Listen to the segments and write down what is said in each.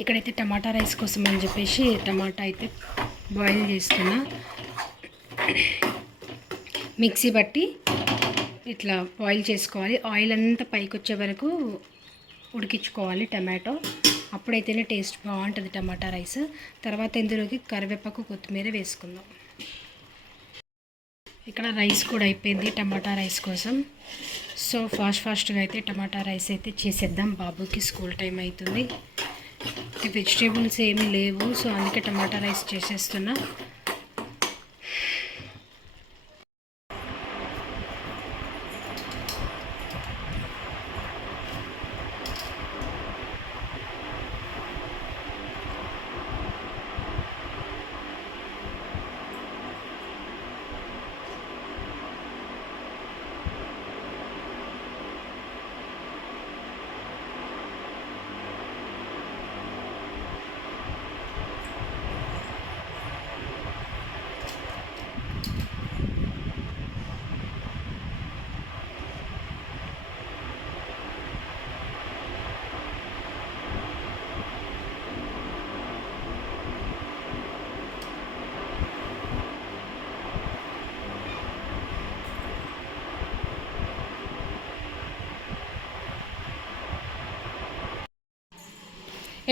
ఇక్కడైతే టమాటా రైస్ కోసం అని చెప్పేసి టమాటా అయితే బాయిల్ చేస్తున్నా. మిక్సీ బట్టి ఇట్లా బాయిల్ చేసుకోవాలి. ఆయిల్ అంతా పైకి వచ్చే వరకు ఉడికించుకోవాలి టమాటో. అప్పుడైతేనే టేస్ట్ బాగుంటుంది టమాటా రైస్. తర్వాత ఇందులోకి కరివేపాకు కొత్తిమీర వేసుకుందాం. ఇక్కడ రైస్ కూడా అయిపోయింది టమాటా రైస్ కోసం. సో ఫాస్ట్ ఫాస్ట్గా అయితే టమాటా రైస్ అయితే చేసేద్దాం. బాబుకి స్కూల్ టైం అవుతుంది. వెజిటేబుల్స్ ఏమీ లేవు. సో అందుకే టమాటా రైస్ చేసేస్తున్నా.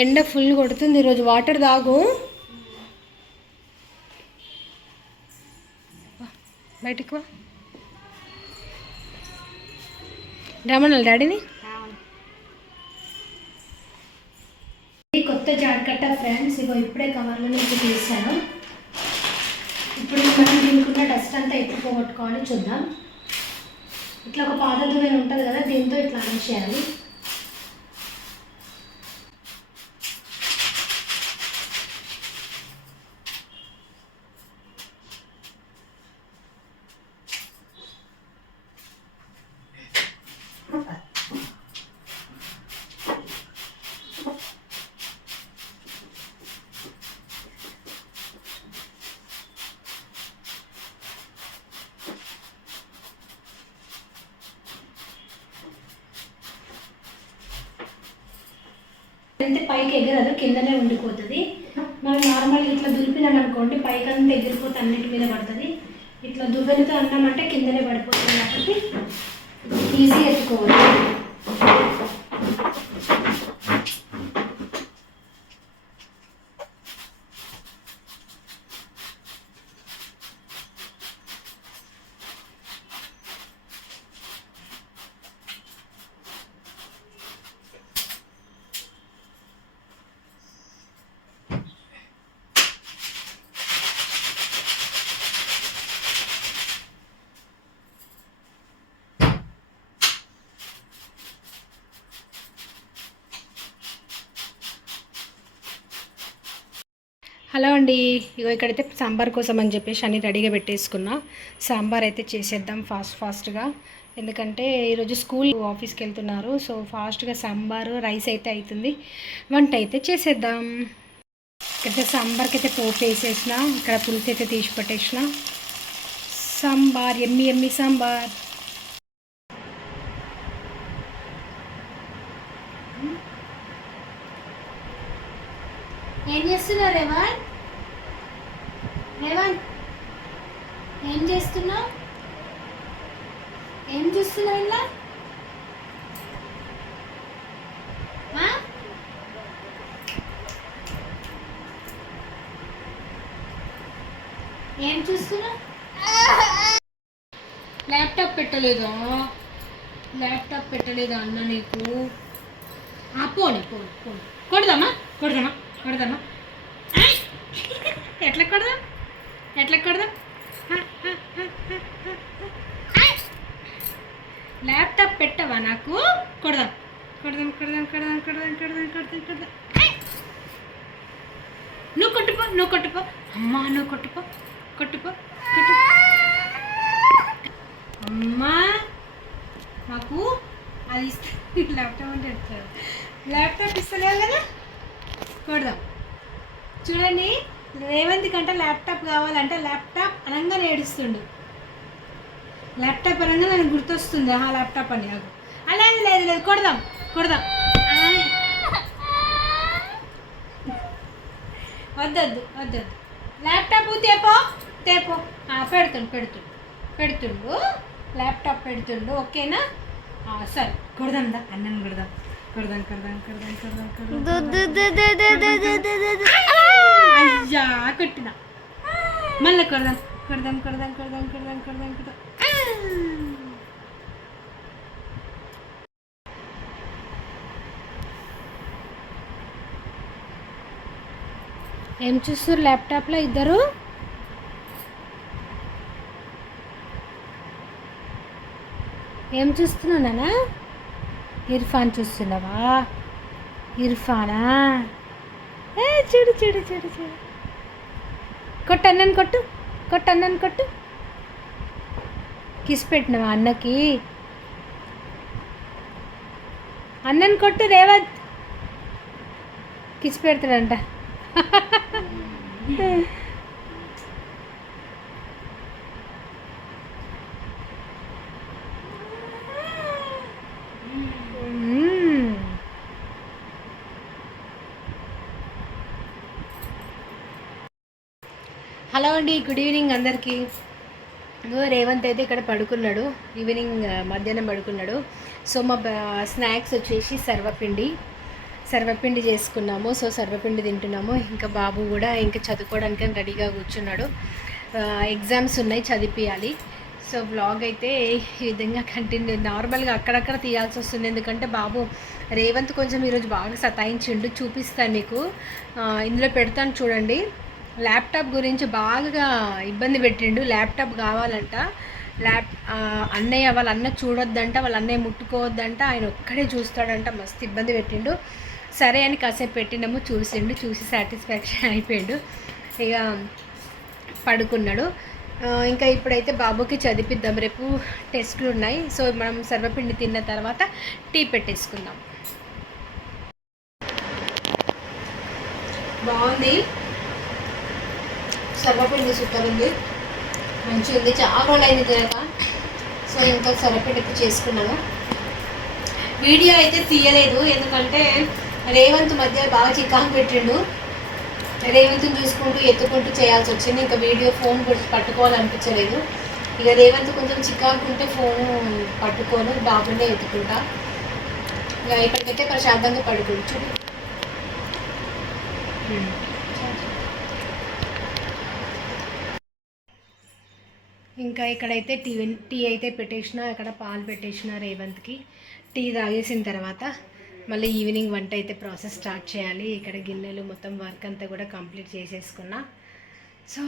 ఎండ ఫుల్ కొడుతుంది. ఈరోజు వాటర్ తాగు. బయటికి వా. రమణాలి డాడీని? కొత్త జాకెట్ ఫ్రెండ్స్ ఇగో ఇప్పుడే కవర్లో నుంచి తీసాను. ఇప్పుడు మనం దీనికున్న డస్ట్ అంతా ఎప్పుడు పోగొట్టుకోవాలో చూద్దాం. ఇట్లా ఒక పాత దువ్వెన ఉంటుంది కదా దీంతో ఇట్లా ఆన్ చేయాలి. అంటే పైకి ఎగరదు కిందనే ఉండిపోతుంది. మనం నార్మల్ ఇట్లా దులిపినాం అనుకోండి పైకి అంతా ఎగిరిపోతే అన్నిటి మీద పడుతుంది. ఇట్లా దువ్వెనతో అన్నామంటే కిందనే పడిపోతుంది కాబట్టి ఈజీ ఎత్తుకోవాలి. హలో అండి. ఇగో ఇక్కడైతే సాంబార్ కోసం అని చెప్పేసి అన్ని రెడీగా పెట్టేసుకున్నా. సాంబార్ అయితే చేసేద్దాం ఫాస్ట్ ఫాస్ట్గా. ఎందుకంటే ఈరోజు స్కూల్ ఆఫీస్కి వెళ్తున్నారు. సో ఫాస్ట్గా సాంబారు రైస్ అయితే అవుతుంది వంట అయితే చేసేద్దాం. ఇక్కడ సాంబార్కి అయితే పోపు వేసేసిన. ఇక్కడ పులుసు అయితే తీసి పెట్టేసిన. సాంబార్ ఎమ్మి ఎమ్మి సాంబార్. ఏం చేస్తున్నారు ఎవరు రేవన్ ఏం చేస్తున్నావు? ఏం చూస్తున్నావు ఇలా ఏం చూస్తున్నావు? ల్యాప్టాప్ పెట్టలేదా? ల్యాప్టాప్ పెట్టలేదా అన్న నీకు? ఆ, పోనీ పోనీ పోనీ. కొడదామా? కొడదామా? కొడదామా? ఎట్లా కొడదాం? ఎట్లా కొడదాం ల్యాప్టాప్ పెట్టవా నాకు? కొడదాం. కొడదాం కొడదాం కొడదాం కొడదాం కొడదాం కొడదాం కొడదాం. నువ్వు కొట్టుపో నువ్వు కొట్టుపో అమ్మా నువ్వు కొట్టుపో కొట్టుపో కొట్టు అమ్మా మాకు అది ఇస్తే ల్యాప్టాప్ అంటే వచ్చారు ల్యాప్టాప్ ఇస్తలేవు కదా? కొడదాం. చూడండి. రేవంత్ కంటే ల్యాప్టాప్ కావాలంటే ల్యాప్టాప్ అనగానే ఏడుస్తుండు. ల్యాప్టాప్ అనగా నన్ను గుర్తొస్తుంది ఆ ల్యాప్టాప్ అని నాకు అలా లేదు లేదు కొడదాం కొడదాం. వద్దొద్దు వద్దొద్దు. ల్యాప్టాప్ తేపో తేపో. ఆ, పెడుతుండు పెడుతుండు. పెడుతుండు ల్యాప్టాప్ పెడుతుండు ఓకేనా? సరే కొడదాం దా అన్నం కొడదాం. కొడదాం కొడదాం కొడదాం కొడదాం కొడదాం అయ్యా కొట్టిన. మళ్ళీ కొడదాం కొడదాం కొడదాం కొడదాం కొడదాం కొడదాం కొడదాం. ఏం చూస్తారు ల్యాప్టాప్లో ఇద్దరు? ఏం చూస్తున్నానా ఇర్ఫాన్ చూస్తున్నావా? ఇర్ఫానా? చూడు చూడు చూడు చూడు. కొట్టు అన్నని కొట్టు కొట్టు అన్నని కొట్టు. కిస్ పెట్టినావా అన్నకి? అన్నని కొట్టు రేవంత్ కిస్ పెడతాడంట. హలో అండి గుడ్ ఈవినింగ్ అందరికీ. రేవంత్ అయితే ఇక్కడ పడుకున్నాడు. ఈవినింగ్ మధ్యాహ్నం పడుకున్నాడు. సో మా స్నాక్స్ వచ్చేసి సర్వపిండి సర్వపిండి చేసుకున్నాము. సో సర్వపిండి తింటున్నాము. ఇంకా బాబు కూడా ఇంకా చదువుకోవడానికి రెడీగా కూర్చున్నాడు. ఎగ్జామ్స్ ఉన్నాయి చదివియాలి సో బ్లాగ్ అయితే ఈ విధంగా కంటిన్యూ నార్మల్గా అక్కడక్కడ తీయాల్సి వస్తుంది. ఎందుకంటే బాబు రేవంత్ కొంచెం ఈరోజు బాగా సతాయించిండు. చూపిస్తాను మీకు. ఇందులో పెడతాను చూడండి. ల్యాప్టాప్ గురించి బాగా ఇబ్బంది పెట్టిండు. ల్యాప్టాప్ కావాలంట. ల్యాప్ అన్నయ్య వాళ్ళ అన్న చూడొద్దంట వాళ్ళ అన్నయ్య ముట్టుకోవద్దంట ఆయన ఒక్కడే చూస్తాడంట. మస్తు ఇబ్బంది పెట్టిండు. సరే అని కాసేపు పెట్టినాము చూసిండు చూసి సాటిస్ఫాక్షన్ అయిపోయాడు. ఇక పడుకున్నాడు. ఇంకా ఇప్పుడైతే బాబుకి చదివిద్దాం. రేపు టెస్ట్లు ఉన్నాయి. సో మనం సర్వపిండి తిన్న తర్వాత టీ పెట్టేసుకుందాం. బాగుంది? సర్వపిండి సూపర్ ఉంది. మంచిగా ఉంది. చాలా రోజులు అయింది తినక. సో ఇంకా సర్వపిండి అయితే చేసుకున్నాను. వీడియో అయితే తీయలేదు. ఎందుకంటే రేవంత్ మధ్య బాగా చికాకు పెట్టిండు. రేవంత్ని చూసుకుంటూ ఎత్తుకుంటూ చేయాల్సి వచ్చింది. ఇంకా వీడియో ఫోన్ కూడా పట్టుకోవాలనిపించలేదు. ఇక రేవంత్ కొంచెం చికాకుంటే ఫోన్ పట్టుకోను. బాబునే ఎత్తుకుంటా. ఇక ఇప్పటికైతే ప్రశాంతంగా పడుకోవచ్చు ఇంకా ఇక్కడైతే టీ టీ అయితే పెట్టేసిన ఇక్కడ పాలు పెట్టేసిన రేవంత్కి. టీ తాగేసిన తర్వాత మళ్ళీ ఈవినింగ్ వంట అయితే ప్రాసెస్ స్టార్ట్ చేయాలి. ఇక్కడ గిన్నెలు మొత్తం వర్క్ అంతా కూడా కంప్లీట్ చేసేసుకున్నా. సో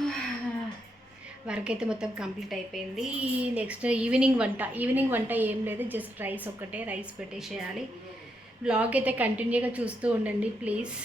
వర్క్ అయితే మొత్తం కంప్లీట్ అయిపోయింది. నెక్స్ట్ ఈవినింగ్ వంట. ఈవినింగ్ వంట ఏం లేదు జస్ట్ రైస్ ఒక్కటే రైస్ పెట్టేసేయాలి. బ్లాగ్ అయితే కంటిన్యూగా చూస్తూ ఉండండి ప్లీజ్.